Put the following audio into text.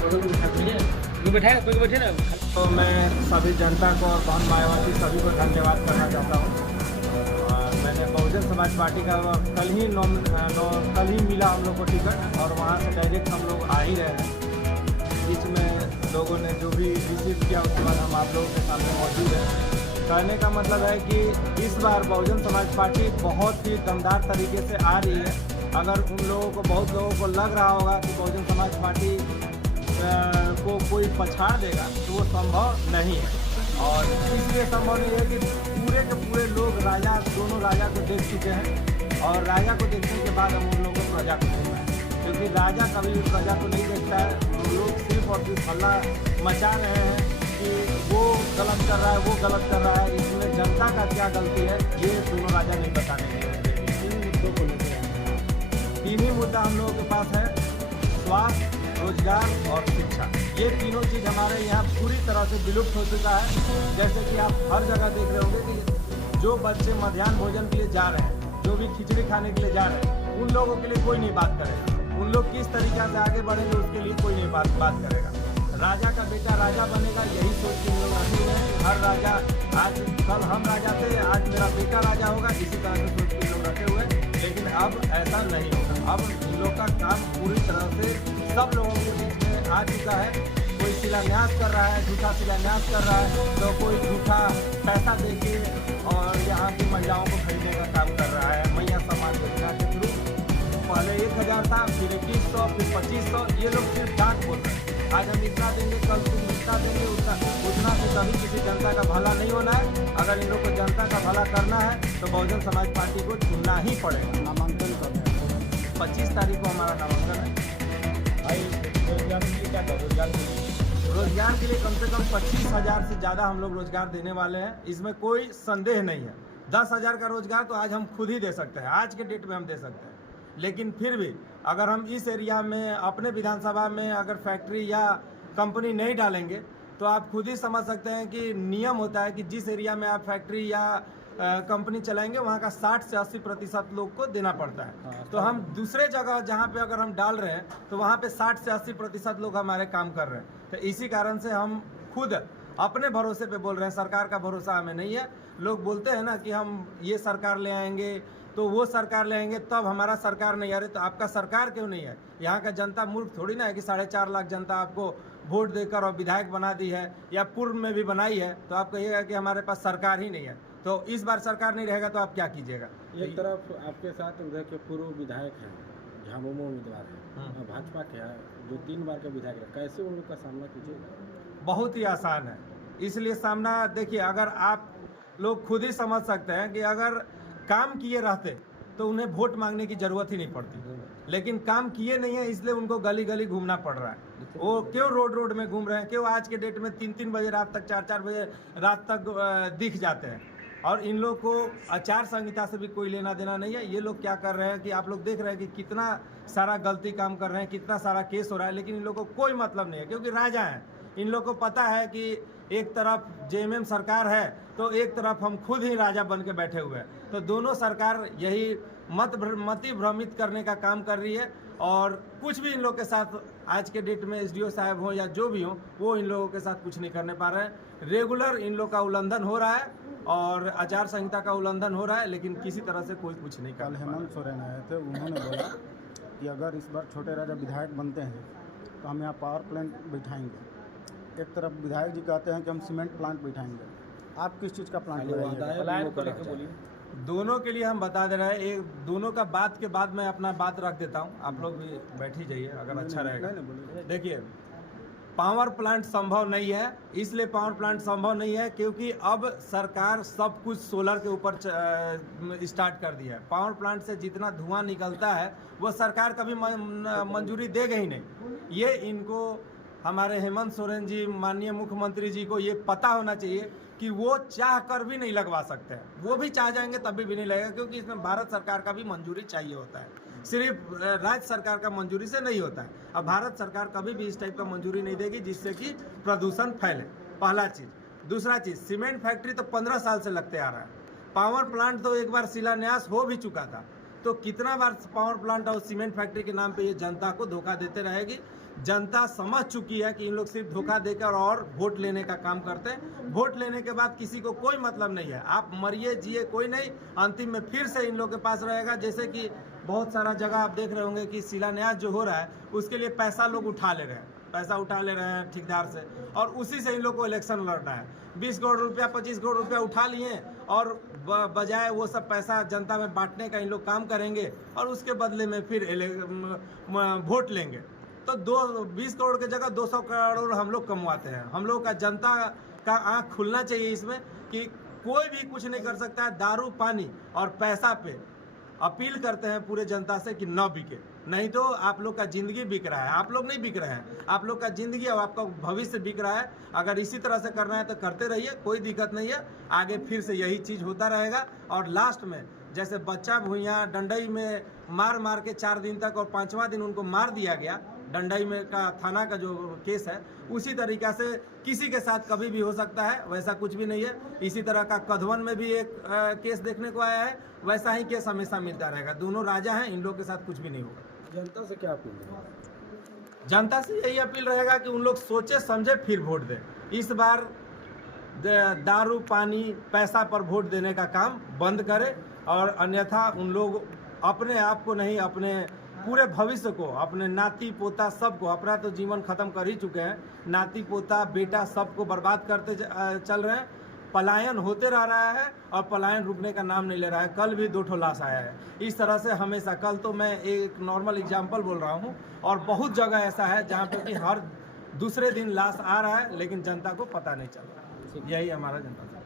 कोई बैठे ना। तो मैं सभी जनता को और बहन मायावती सभी को धन्यवाद करना चाहता हूँ। और मैंने बहुजन समाज पार्टी का कल ही मिला हम लोग को टिकट और वहाँ से डायरेक्ट हम लोग आ ही रहे हैं। बीच में लोगों ने जो भी रिसीव किया उसके बाद हम आप लोगों के सामने मौजूद हैं। कहने का मतलब है कि इस बार बहुजन समाज पार्टी बहुत ही दमदार तरीके से आ रही है। अगर उन लोगों को बहुत लोगों को लग रहा होगा कि बहुजन समाज पार्टी को कोई पछाड़ देगा तो वो संभव नहीं है। और इसलिए संभव नहीं है कि पूरे के पूरे लोग दोनों राजा को देख चुके हैं और राजा को देखने के बाद हम उन लोगों को प्रजा को देखना है, क्योंकि राजा कभी भी प्रजा को नहीं देखता है। लोग सिर्फ और सिर्फ हल्ला मचा रहे हैं कि वो गलत कर रहा है, वो गलत कर रहा है। इसमें जनता का क्या गलती है ये दोनों राजा नहीं बताने के। तीन ही मुद्दा हम लोगों के पास है, स्वास्थ्य, रोजगार और शिक्षा। ये तीनों चीज़ हमारे यहाँ पूरी तरह से विलुप्त हो चुका है। जैसे कि आप हर जगह देख रहे होंगे कि जो बच्चे मध्याह्न भोजन के लिए जा रहे हैं, जो भी खिचड़ी खाने के लिए जा रहे हैं, उन लोगों के लिए कोई नहीं बात करेगा। उन लोग किस तरीके से आगे बढ़ेंगे उसके लिए कोई नहीं बात करेगा। राजा का बेटा राजा बनेगा, यही सोच के लोग रखे हुए हैं। हर राजा, आज कल हम राजा थे, आज मेरा बेटा राजा होगा, इसी तरह से सोच के लोग रखे हुए हैं। लेकिन अब ऐसा नहीं होगा। अब इन लोग का काम पूरी तरह से सब लोगों के बीच में आ चुका है। कोई शिलान्यास कर रहा है, झूठा शिलान्यास कर रहा है, तो कोई झूठा पैसा देके और यहाँ की महिलाओं को खरीदने का काम कर रहा है। मैया समाज योजना के थ्रू पहले 1000 था, फिर 2100, फिर 2500। ये लोग सिर्फ डाक बोल रहे हैं। आज हम इतना देंगे, कल तुम इतना देंगे, उतना से कभी किसी जनता का भला नहीं होना है। अगर इन लोग को जनता का भला करना है तो बहुजन समाज पार्टी को चुनना ही पड़ेगा। नामांकन कब है? 25 तारीख को हमारा नामांकन है। रोजगार के लिए क्या कर रोजगार के लिए कम से कम 25,000 से ज़्यादा हम लोग रोजगार देने वाले हैं। इसमें कोई संदेह नहीं है। 10,000 का रोजगार तो आज हम खुद ही दे सकते हैं, आज के डेट में हम दे सकते हैं। लेकिन फिर भी अगर हम इस एरिया में अपने विधानसभा में अगर फैक्ट्री या कंपनी नहीं डालेंगे तो आप खुद ही समझ सकते हैं कि नियम होता है कि जिस एरिया में आप फैक्ट्री या कंपनी चलाएंगे वहाँ का 60 से 80% लोग को देना पड़ता है। तो हम दूसरे जगह जहाँ पे अगर हम डाल रहे हैं तो वहाँ पे 60 से 80% लोग हमारे काम कर रहे हैं। तो इसी कारण से हम खुद अपने भरोसे पे बोल रहे हैं, सरकार का भरोसा हमें नहीं है। लोग बोलते हैं ना कि हम ये सरकार ले आएंगे तो वो सरकार ले आएंगे तब हमारा सरकार नहीं आ रही। तो आपका सरकार क्यों नहीं है? यहाँ का जनता मूर्ख थोड़ी ना है कि 4.5 लाख जनता आपको वोट देकर और विधायक बना दी है या पूर्व में भी बनाई है तो आप कहिएगा कि हमारे पास सरकार ही नहीं है। तो इस बार सरकार नहीं रहेगा तो आप क्या कीजिएगा? एक तरफ आपके साथ उधर के पूर्व विधायक हैं, झामुमो उम्मीदवार हैं, और भाजपा के हैं जो 3 बार के विधायक हैं, कैसे उन लोग का सामना कीजिएगा? बहुत ही आसान है। इसलिए सामना देखिए, अगर आप लोग खुद ही समझ सकते हैं कि अगर काम किए रहते तो उन्हें वोट मांगने की जरूरत ही नहीं पड़ती। लेकिन काम किए नहीं है इसलिए उनको गली गली घूमना पड़ रहा है। वो क्यों रोड में घूम रहे हैं? क्यों आज के डेट में 3-3 बजे रात तक, 4-4 बजे रात तक दिख जाते हैं? और इन लोग को आचार संहिता से भी कोई लेना देना नहीं है। ये लोग क्या कर रहे हैं कि आप लोग देख रहे हैं कि कितना सारा गलती काम कर रहे हैं, कितना सारा केस हो रहा है, लेकिन इन लोग को कोई मतलब नहीं है क्योंकि राजा हैं। इन लोग को पता है कि एक तरफ जेएमएम सरकार है तो एक तरफ हम खुद ही राजा बन के बैठे हुए हैं। तो दोनों सरकार यही मति भ्रमित करने का काम कर रही है। और कुछ भी इन लोग के साथ आज के डेट में एसडीओ साहब हो या जो भी हो, वो इन लोगों के साथ कुछ नहीं करने पा रहे हैं। रेगुलर इन लोग का उल्लंघन हो रहा है और आचार संहिता का उल्लंघन हो रहा है, लेकिन किसी तरह से कोई कुछ नहीं कर रहा है। हेमंत सोरेन आए थे, उन्होंने बोला कि अगर इस बार छोटे राजा विधायक बनते हैं तो हम यहाँ पावर प्लांट बिठाएंगे। एक तरफ विधायक जी कहते हैं कि हम सीमेंट प्लांट बिठाएंगे। आप किस चीज़ का प्लांट लगाएंगे? दोनों के लिए हम बता दे रहे हैं। एक दोनों का बात के बाद मैं अपना बात रख देता हूँ, आप लोग भी बैठ ही जाइए अगर अच्छा रहेगा। देखिए, पावर प्लांट संभव नहीं है। इसलिए पावर प्लांट संभव नहीं है क्योंकि अब सरकार सब कुछ सोलर के ऊपर स्टार्ट कर दिया है। पावर प्लांट से जितना धुआं निकलता है वो सरकार कभी मंजूरी देगा ही नहीं। ये इनको, हमारे हेमंत सोरेन जी, माननीय मुख्यमंत्री जी को ये पता होना चाहिए कि वो चाह कर भी नहीं लगवा सकते हैं। वो भी चाह जाएंगे तब भी नहीं लगेगा क्योंकि इसमें भारत सरकार का भी मंजूरी चाहिए होता है, सिर्फ राज्य सरकार का मंजूरी से नहीं होता है। अब भारत सरकार कभी भी इस टाइप का मंजूरी नहीं देगी जिससे कि प्रदूषण फैले, पहला चीज़। दूसरा चीज़, सीमेंट फैक्ट्री तो 15 साल से लगते आ रहा है। पावर प्लांट तो एक बार शिलान्यास हो भी चुका था। तो कितना बार पावर प्लांट और सीमेंट फैक्ट्री के नाम पे ये जनता को धोखा देते रहेगी। जनता समझ चुकी है कि इन लोग सिर्फ धोखा देकर और वोट लेने का काम करते हैं। वोट लेने के बाद किसी को कोई मतलब नहीं है, आप मरिए जिए कोई नहीं, अंतिम में फिर से इन लोग के पास रहेगा। जैसे कि बहुत सारा जगह आप देख रहे होंगे कि शिलान्यास जो हो रहा है उसके लिए पैसा लोग उठा ले रहे हैं, पैसा उठा ले रहे हैं ठेकेदार से, और उसी से इन लोग को इलेक्शन लड़ना है। 20 करोड़ रुपया 25 करोड़ रुपया उठा लिए और बजाय वो सब पैसा जनता में बांटने का इन लोग काम करेंगे और उसके बदले में फिर वोट लेंगे। तो 20 करोड़ की जगह 200 करोड़ हम लोग कमवाते हैं। हम लोग का जनता का आँख खुलना चाहिए इसमें कि कोई भी कुछ नहीं कर सकता है। दारू पानी और पैसा पे अपील करते हैं पूरे जनता से कि न बिके, नहीं तो आप लोग का ज़िंदगी बिक रहा है। आप लोग नहीं बिक रहे हैं, आप लोग का ज़िंदगी और आपका भविष्य बिक रहा है। अगर इसी तरह से करना है तो करते रहिए, कोई दिक्कत नहीं है। आगे फिर से यही चीज़ होता रहेगा और लास्ट में जैसे बच्चा भुइयाँ डंडई में मार मार के 4 दिन तक और 5वां दिन उनको मार दिया गया, डंडई में का थाना का जो केस है, उसी तरीक़ा से किसी के साथ कभी भी हो सकता है। वैसा कुछ भी नहीं है। इसी तरह का कधवन में भी एक केस देखने को आया है, वैसा ही केस हमेशा मिलता रहेगा। दोनों राजा हैं, इन लोग के साथ कुछ भी नहीं होगा। जनता से क्या अपील है? जनता से यही अपील रहेगा कि उन लोग सोचे समझे फिर वोट दें। इस बार दारू पानी पैसा पर वोट देने का काम बंद करें और अन्यथा उन लोग अपने आप को नहीं, अपने पूरे भविष्य को, अपने नाती पोता सबको, अपना तो जीवन खत्म कर ही चुके हैं, नाती पोता बेटा सबको बर्बाद करते चल रहे हैं। पलायन होते रह रहा है और पलायन रुकने का नाम नहीं ले रहा है। कल भी 2 लाश आया है। इस तरह से हमेशा, कल तो मैं एक नॉर्मल एग्जांपल बोल रहा हूँ, और बहुत जगह ऐसा है जहाँ पे कि हर दूसरे दिन लाश आ रहा है लेकिन जनता को पता नहीं चल रहा है। यही हमारा जनता